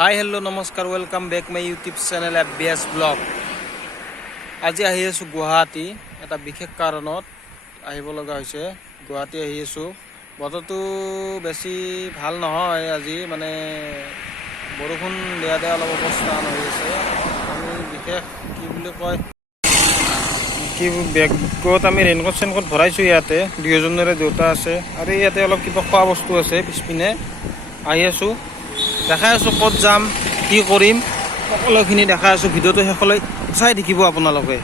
হাই hello' নমস্কাৰ welcome back my YouTube channel FBS vlog. আজি আহি আছোঁ গুৱাহাটী, এটা বিশেষ কাৰণত আহিব লগা হৈছে। গুৱাহাটী আহি আছোঁ, বতৰটো বেছি ভাল নহয় আজি, মানে বৰষুণ দিয়া অলপ অৱস্থা হৈ আছে। আমি বিশেষ কি বুলি কয় বেগত আমি ৰেইনকোট চেইনকোট ভৰাইছোঁ। ইয়াতে দুয়োজনৰে দেউতা আছে আৰু ইয়াতে অলপ কিবা খোৱা বস্তু আছে। পিছপিনে আহি আছোঁ, দেখাই আছোঁ ক'ত যাম, কি কৰিম, সকলোখিনি দেখাই আছোঁ। ভিডিঅ'টো শেষলৈ চাই থাকিব আপোনালোকে।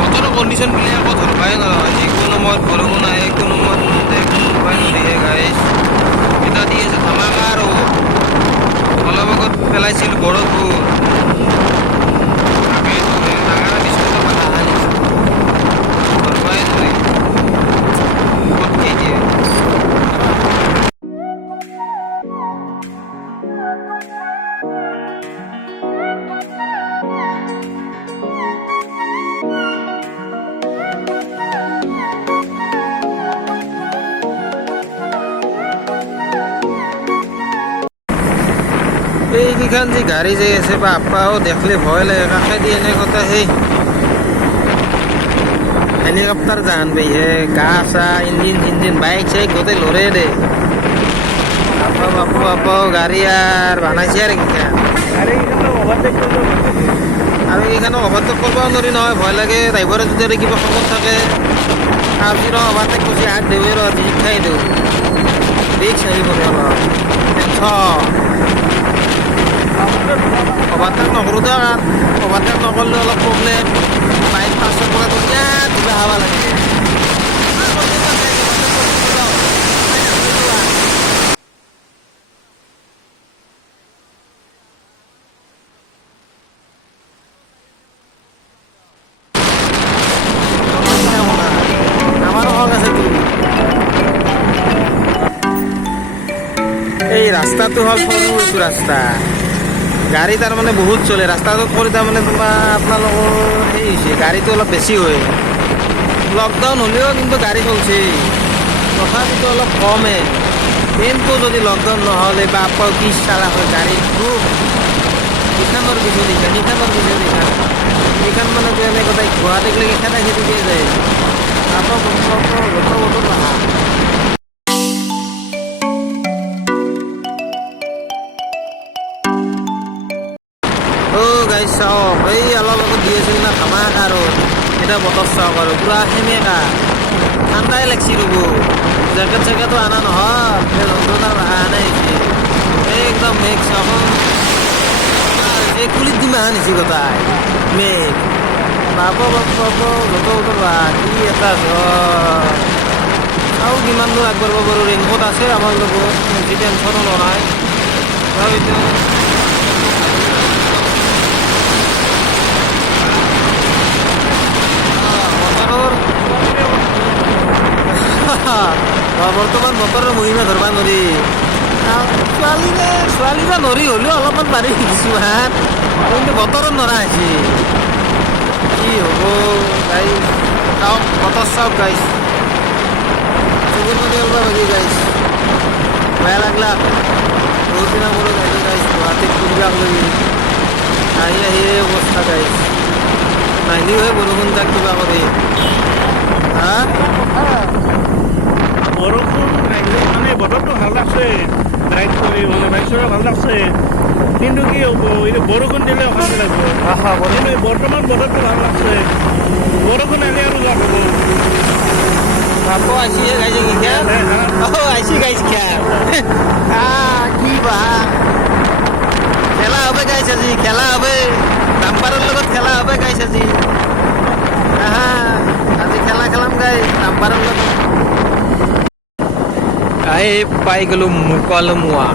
বতৰৰ কণ্ডিশ্যন বুলি আকৌ ধৰবাই নহয়, কোনো সময়ত বৰষুণ আহে, কোনো সময়ত ধৰবাই নদীয়ে গাইছ। এটা দি আছে ধামাকা আৰু অলপ আগত পেলাইছিল বৰষুণ। এইকেইখন যে গাড়ী যে আছে বাপ্পাও দেখলে ভয় লাগে। কাষেদি এনেকুৱা সেই হেলিকপ্টাৰ জান পাইহে, গা চা ইঞ্জিন বাইক চাইক গোটেই লৰে দে। বাপ্পা গাড়ী আৰু বনাইছে আৰু কেইখান, আৰু এইখানক অভাৰটেক কৰিব নোৱাৰি নহয়, ভয় লাগে। ড্ৰাইভাৰে যদি আৰু কিবা খবৰ থাকে আৰু অভাৰটেক কৰিছে, হাত দেৱে ৰ জিক খাই দিওঁ, ৰিক্স আহিব অভাৰটেক নকৰোঁতে অভাৰটেক নকৰিলে অলপ প্ৰব্লেম। বাইক পাঁচশৰ পৰা ধুনীয়া কিবা খাব লাগে। আমাৰো হক আছে। এই ৰাস্তাটো হ'ল সৰু এইটো ৰাস্তা, গাড়ী তাৰমানে বহুত চলে। ৰাস্তাটোত কৰি তাৰমানে তোমাৰ আপোনালোকৰ সেই হৈছে, গাড়ীটো অলপ বেছি হয়। লকডাউন হ'লেও কিন্তু গাড়ী চলছে, তথাপিতো অলপ কমে। কিন্তু যদি লকডাউন নহ'লে বা আকৌ কি চালা হয়, গাড়ীত খুব ইখানৰ পিছত ইখানৰ পিছত ইখান মানে এনেকৈ গোটেই গুৱাহাটীলৈকে খেদাই খেদিকে যায়। আকৌ বতৰ নাহা গাইজ চাওক, এই অলপ আগত দি আছিল না ধামাকা আৰু এতিয়া বতৰ চাওক আৰু পূৰা সেমেকা, ঠাণ্ডাই লাগছি। ৰ'ব জেকেট চেকেটো অনা নহয়, যন্ত্ৰণাৰ আনাই হৈছে একদম মেঘ চাওক। এই কুলিত দিমা আনিছি গোটাই মেঘ। বাপ বতৰ কি এটা চাওঁ কিমান দূৰ আগবাঢ়িব পাৰোঁ। ৰেইনকোট আছে আমাৰ লগত, বেছি টেনশ্যনো নহয়। বৰ্তমান বতৰৰ মহিমা ধৰবা নৰি। ছোৱালীৰে নৰি হ'লেও অলপমান পাৰি কিছুমান, কিন্তু বতৰত নৰা হৈছে। কি হ'ব গাইজ, চাওক বতৰ চাওক গাইজ, চকুৰ পানী ওলাব বাকী গাইজ। বেয়া লাগলা, বহুত দিনৰ মূৰত আহিলোঁ গাইজ গুৱাহাটীত ফুৰিবাক লাগি। আহি অৱস্থা গাইজ, নাহিলেও বৰষুণ যাক কিবা কৰি। হা বৰষুণ মানে বতৰটো ভাল লাগছে, ৰাইড কৰি মানে বাইক চলাই ভাল লাগছে, কিন্তু কি হ'ব এতিয়া বৰষুণ দিলে অশান্তি লাগব। কিন্তু বৰ্তমান বতৰটো ভাল লাগছে, বৰষুণ আহিলে আৰু লগ হ'ব। আকৌ আহিছে গাইছে কি আহিছে গাইছে কি বা খেলা হবে গাইছে আজি, খেলা হবে নাম্বাৰৰ লগত খেলা হবে গাইছে আজি। আজি খেলা খেলাম গাই নাম্বাৰৰ লগত। এই পাই গ'লোঁ মুকলমুৱা।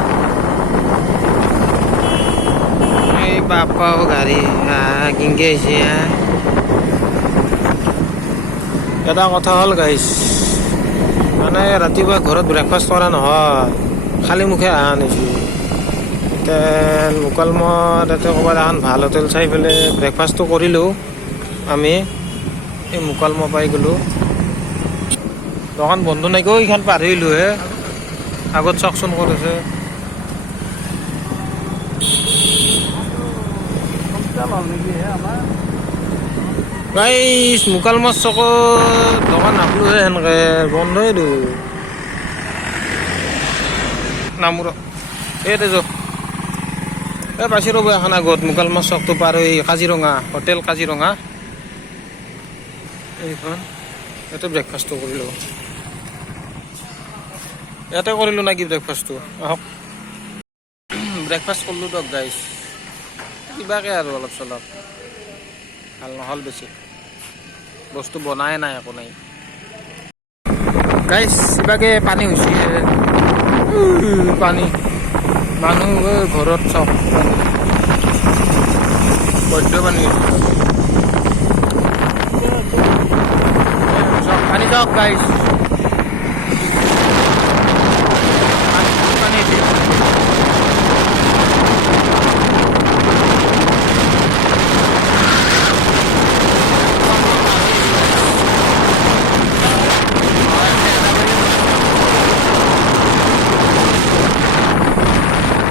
এই বাপ্পাও গাড়ী কিনকে আহিছে। এটা কথা হ'ল গাইছ, মানে ৰাতিপুৱা ঘৰত ব্ৰেকফাষ্ট কৰা নহয়, খালী মুখে অহা নিছোঁ। মুকালমত তাতে ক'ৰবাত এখন ভাল হোটেল চাই পেলাই ব্ৰেকফাষ্টটো কৰিলোঁ আমি। এই মুকালম পাই গ'লোঁ। দোকান বন্ধ নাই গৈ এইখন পাহৰিলোঁ হে। আগত চাওকচোন ক'ত আছে। গাইছ মুকালমত চকত দোকান নাপলোহে সেনেকৈ বন্ধইতো নামোৰ এইতে যো এই পাইছোঁ ৰ'ব এখন আগত মুকালমত চকটো পাৰ হৈ কাজিৰঙা হোটেল কাজিৰঙা এইখন ইয়াতে ব্ৰেকফাষ্টটো কৰিলোঁ। ইয়াতে কৰিলোঁ নেকি ব্ৰেকফাষ্টটো? আহক ব্ৰেকফাষ্ট কৰিলোঁ দিয়ক গাইছ। কিবাকৈ আৰু অলপ চলপ ভাল নহ'ল বেছি। বস্তু বনাই নাই একো নাই গাইছ। কিবাকৈ পানী হৈছে পানী মানুহ ঘৰত চাওক বৈদ্য পানী চাওক পানী চাওক গাইছ। পানী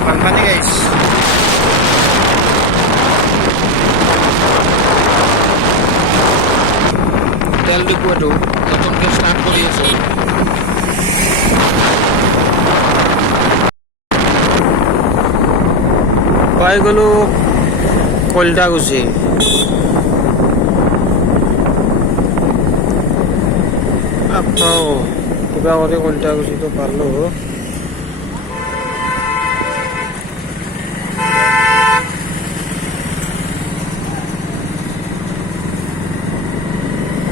বানপানী গাইছ। তেল ডিপুটো নতুনকৈ ষ্টাৰ্ট কৰি আছে। পাই গ'লোঁ কলিতাকুছি। কিবা কৰি কলিতাকুছিটো পালোঁ।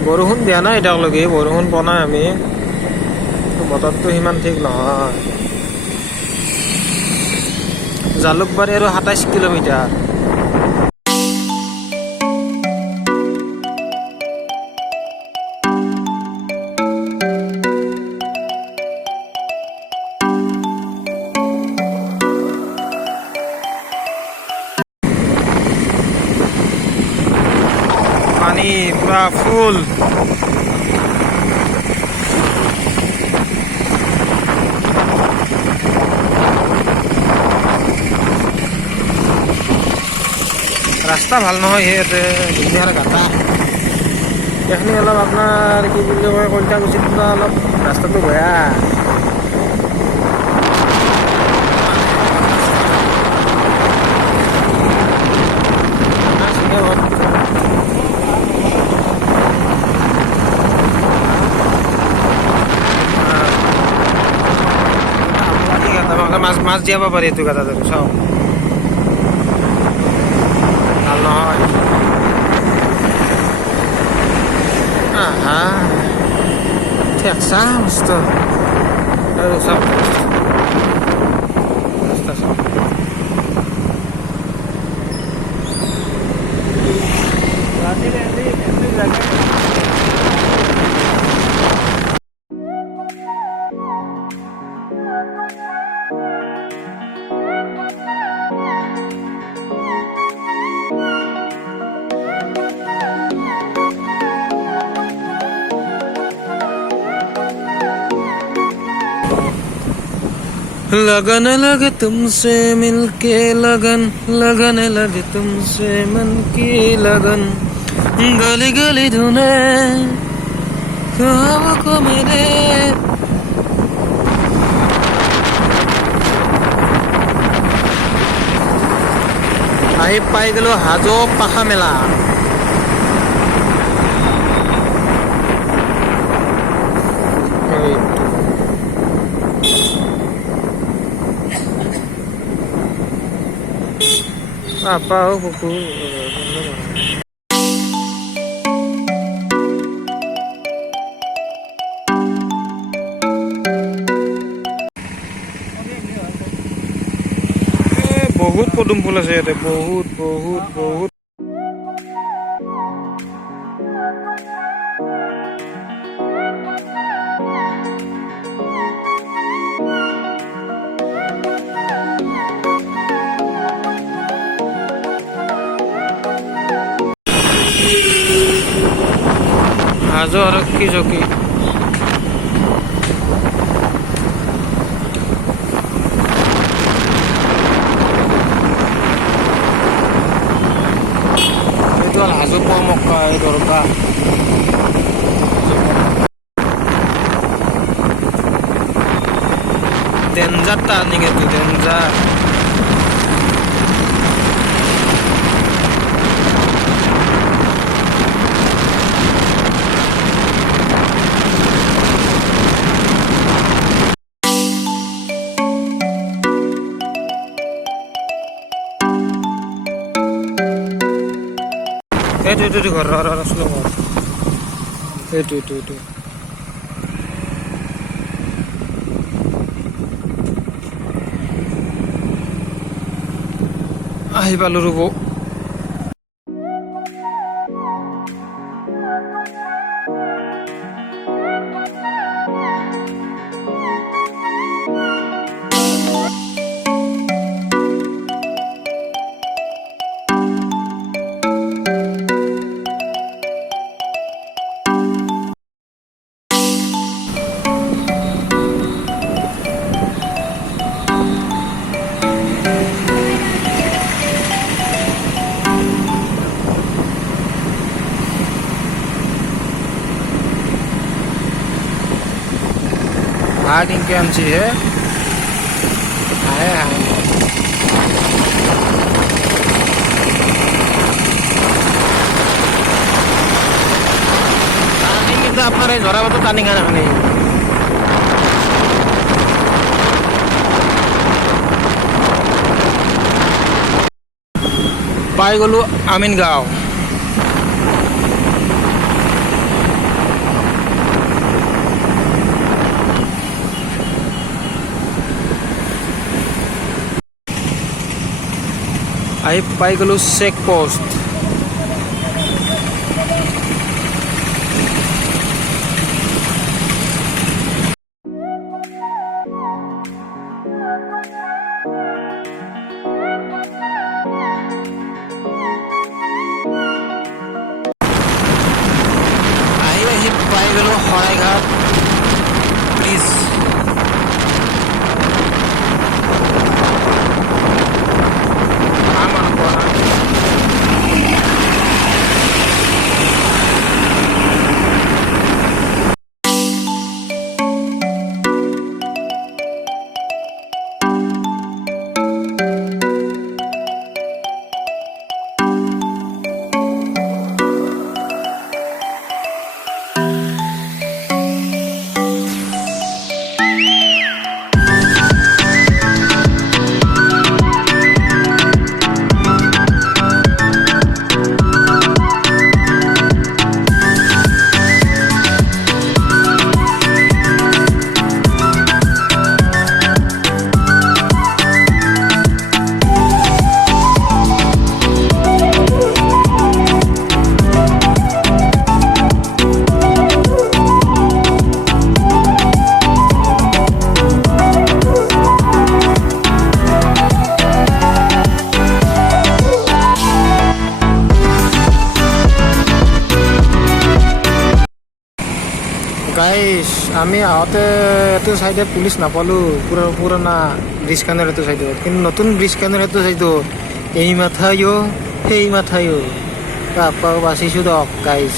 বৰষুণ দিয়া নাই এতিয়ালৈকে, বৰষুণ পোৱা নাই আমি। বতৰটো সিমান ঠিক নহয়। জালুকবাৰী আৰু 27 কিলোমিটাৰ। পানী পুৰা ফুল। ৰাস্তা ভাল নহয় ইয়াতে ধুনীয়া গাটা। এইখিনি অলপ আপোনাৰ কি বুলি কয় কলিতাকুছিত পৰা অলপ ৰাস্তাটো বেয়া। মাছ দিয়াব পাৰি এইটো গাঁত চাওঁ ভাল নহয়। ঠেকচা মস্ত আৰু চাওক ৰাস্তা চাওক। लगन लगे तुमसे मिलके लगन लगने लगे तुमसे मन की लगन गली गली धुने ख्वाब को मेरे আহি পাই গেলো হাজো পাখা মেলা। apa buku বহুত পদুম ফুল আছে ইয়াতে বহুত বহুত বহুত। হাজো আৰক্ষী চকী এইটো হ'ল হাজো পোৱামক্কা এই দৰকাৰ ডেঞ্জাৰ টাৰ্ণিং এইটো ডেঞ্জাৰ এইটো ঘৰ শ্লো এইটো আহি পালো ৰ'ব भाग इनके एमसी है आए টার্নিং কিন্তু আপনার এই ঝরা মতো টার্নিং আর এখানে পাই গলো আমিনগাঁও আহি পাই গলো চেক পোস্ট আহি পাই গলো শৰাইঘাট ব্ৰিজ গাইস আমি আহতে এইটো সাইডে পুলিশ নাপালো পুরানা ব্রিজ খানের এইটো সাইডত কিন্তু নতুন ব্রিজ খানের এইটো সাইডত এই মাথায়ও সেই মাথায়ও তারপর বাঁচিছো দক গাইস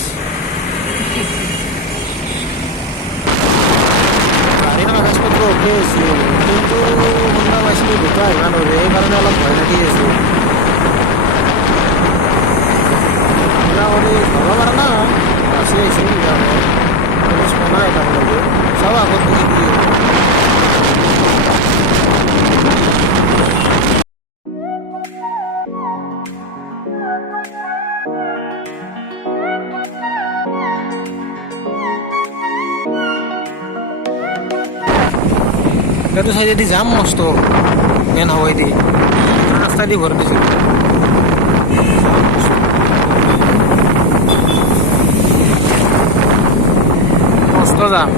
গাড়ীৰ কাগজপত্ৰ অ'কে আছিল কিন্তু শুনা পাইছিলোঁ দুটা ইমান হ'লে সেইকাৰণে অলপ ভয় লাগি আছোঁ মোটামুটি ধৰিব পৰা না বাচি আহিছোঁ সেইকাৰণে পুলিচ বনাই তাৰমানে চাব আগত বহি দিয়ে এইটো সাইডেদি যাম মস্ত মেন হাইৱেদি ৰাস্তা দি ভৰি দিছোঁ মস্ত যাম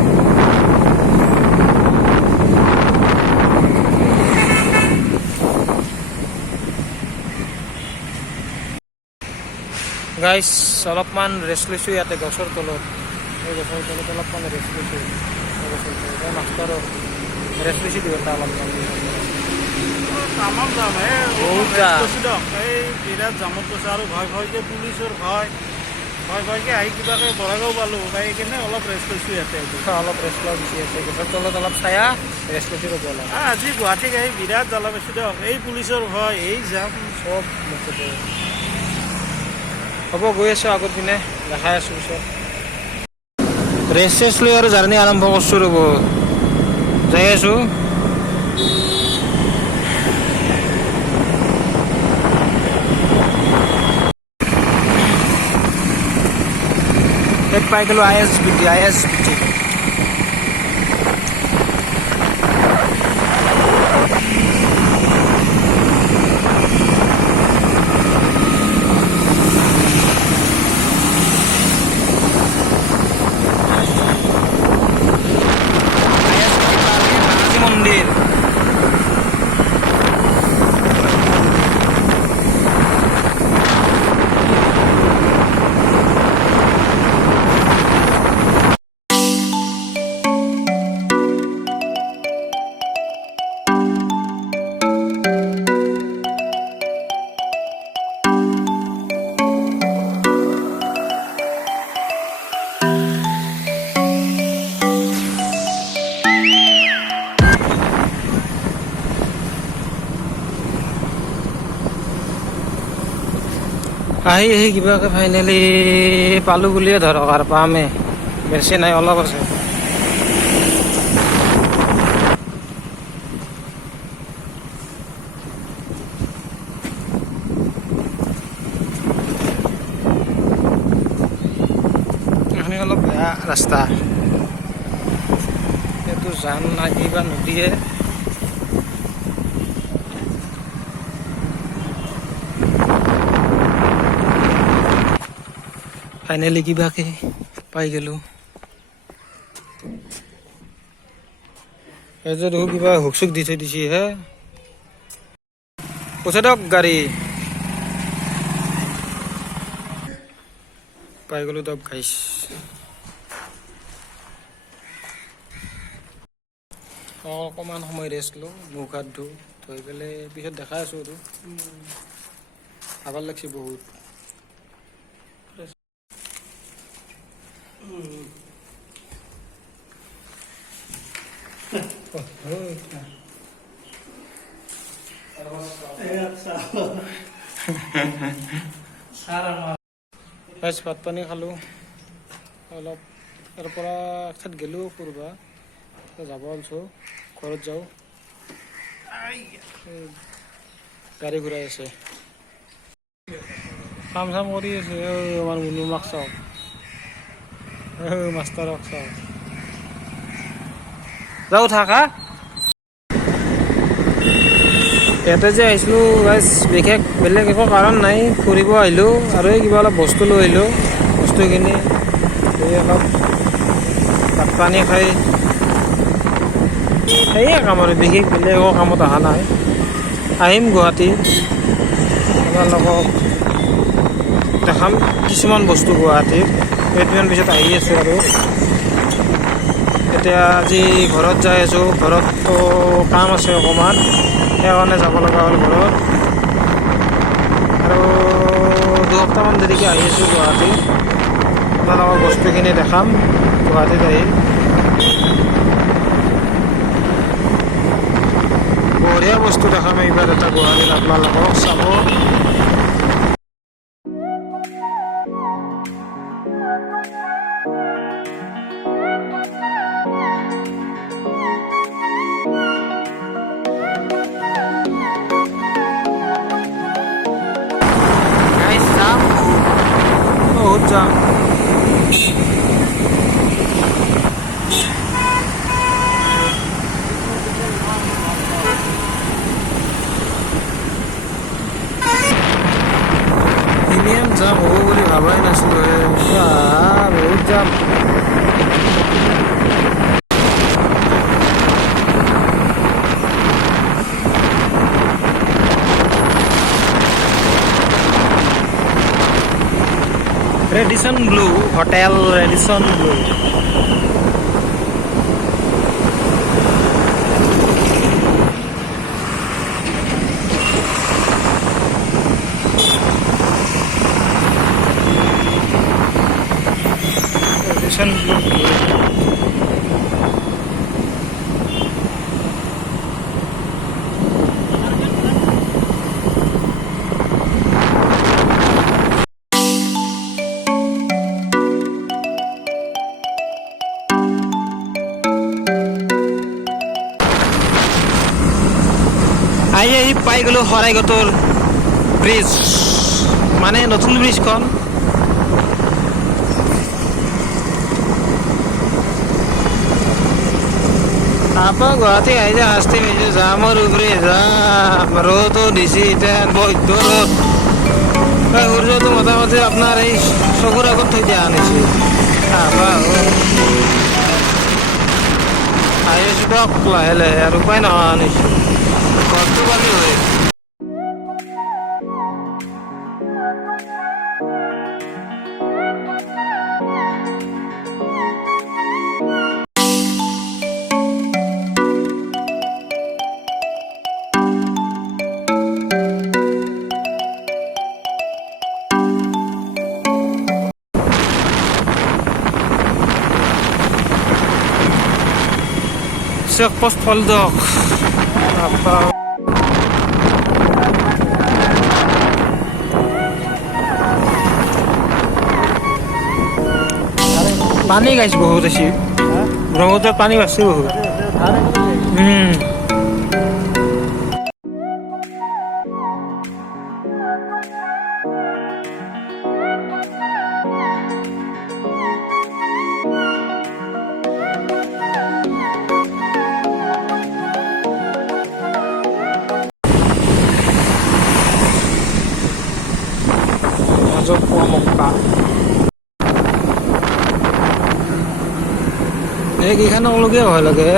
গাইছ অলপমান ৰেষ্ট লৈছোঁ ইয়াতে গছৰ তলত এই গছৰ তলত অলপমান ৰেষ্ট লৈছোঁ মাষ্টৰো ৰেষ্ট লৈছোঁ দিওঁ এটা অলপমান তামাম যাম বহুত যাম। এই বিৰাট জামত গৈছে আৰু ভয়কে পুলিচৰ ভয়কে আহি কিবাকে বৰাগাঁও পালোঁ পাই কিনে অলপ ৰেষ্ট লৈছোঁ ইয়াতে অলপ ৰেষ্ট লোৱা গুচি আছে গছৰ তলত অলপ ছায়া ৰেষ্ট লৈছোঁ ৰ'ব অলপ আজি গুৱাহাটীত আহি বিৰাট জ্বালা পাইছোঁ দিয়ক এই পুলিচৰ ভয় এই জাম চব মুঠতে হ'ব গৈ আছোঁ আগত পিনে দেখাই আছোঁ পিছত ৰেষ্ট চেষ্ট লৈ আৰু জাৰ্ণি আৰম্ভ কৰিছোঁ ৰ'ব যাই আছোঁ পাই গ'লোঁ আই এছ বি টি মন্দিৰ আহি কিবাকে ফাইনেলি পালোঁ বুলিয়ে ধৰক আৰু পামেই বেছি নাই অলপ আছে এখানে অলপ বেয়া ৰাস্তা এইটো জান আহি বা নদীয়ে ফাইনেলি কিবাকে পাই গ'লোঁ এই যে দেখোঁ কিবা হুক চুক দি থৈ দিছে হে পইচা দিয়ক গাড়ী পাই গ'লোঁ দিয়ক গাইছ অকণমান সময় ৰেষ্ট লওঁ মুখ হাত ধুই পেলাই পিছত দেখাই আছোঁ আৰু ভাগৰ লাগছে বহুত ভাত পানী খালোঁ অলপ তাৰ পৰা এঠাইত গ'লোঁ ফুৰিবা যাব ওলছোঁ ঘৰত যাওঁ গাড়ী ঘূৰাই আছে কাম চাম কৰি আছে আমাৰ মুনুমাক চাওক মাষ্টাৰক চাওক যাওঁ থাকা ইয়াতে যে আহিছিলোঁ গাইজ বিশেষ বেলেগ একো কাৰণ নাই ফুৰিব আহিলোঁ আৰু এই কিবা অলপ বস্তু লৈ আহিলোঁ বস্তুখিনি অলপ ভাত পানী খাই সেয়ে কাম আৰু বিশেষ বেলেগ একো কামত অহা নাই আহিম গুৱাহাটী আপোনালোকক দেখাম কিছুমান বস্তু গুৱাহাটীৰ কেইদিনমান পিছত আহি আছোঁ আৰু এতিয়া আজি ঘৰত যাই আছোঁ ঘৰততো কাম আছে অকণমান সেইকাৰণে যাব লগা হ'ল ঘৰত আৰু দুসপ্তাহমান দেৰিকৈ আহি আছোঁ গুৱাহাটী আপোনালোকক বস্তুখিনি দেখাম গুৱাহাটীত আহি বঢ়িয়া বস্তু দেখাম এইবাৰ এটা গুৱাহাটীত আপোনালোকক চাব বহুত যাম প্ৰিমিয়াম যাম হ'ব বুলি ভাবাই নাছিলোঁ বহুত যাম Radisson Blu hotel Radisson Blu Radisson Blu আহি পাই গ'লো শৰাইঘাটৰ ব্ৰিজ মানে নতুন ব্ৰিজখন আপা গুৱাহাটী আহি যে শাস্তি পাইছে জামৰ উপৰি যাম ৰ'দো দিছে এতিয়া বৈদ্য ৰ'দ সূৰ্যটো মোটামুটি আপোনাৰ এই চকুৰ আগত থৈ দিয়া আনিছে আপা আহি আছোঁ দিয়ক লাহে লাহে আৰু উপায় নোহোৱা আনিছোঁ ঘৰটো পালি হয় চেকপোষ্ট ফল দিয়ক পানী গাইছে বহুত বেছি ব্ৰহ্মপুত্ৰত পানী বাঢ়ছে বহুত পোৱা মক্কা এইকেইখানকলৈকে ভয় লাগে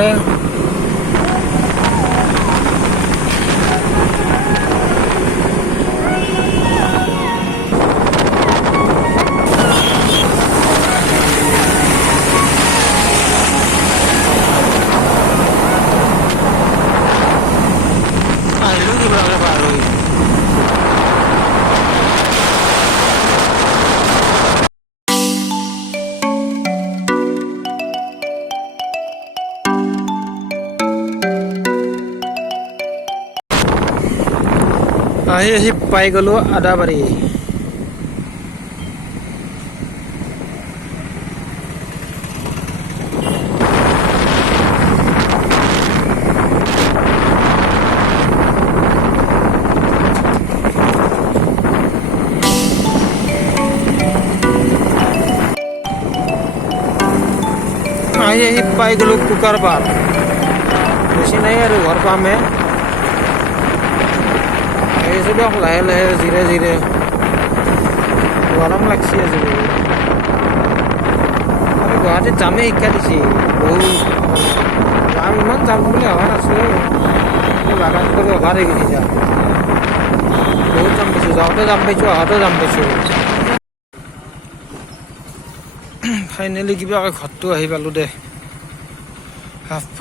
আহিলো কিবাকে পাৰ হৈ আহি পাই গ'লো আদাবাৰী আহি পাই গ'লো কুকাৰ পাৰ বেছি নাই আৰু ঘৰ পামে আহিছোঁ দিয়ক লাহে লাহে ধীৰে ধীৰে গৰম লাগছে আজি আৰু গুৱাহাটীত যামে শিক্ষা দিছে বহুত যাম ইমান যাম বুলি অহা নাছিলোঁ বাগান কৰি অভাৰ হৈ গৈছে যাম বহুত যাম পাইছোঁ যাওঁতে যাম পাইছোঁ অহাতেও যাম পাইছোঁ ফাইনেলি কিবাকৈ ঘৰটো আহি পালোঁ দে হাফ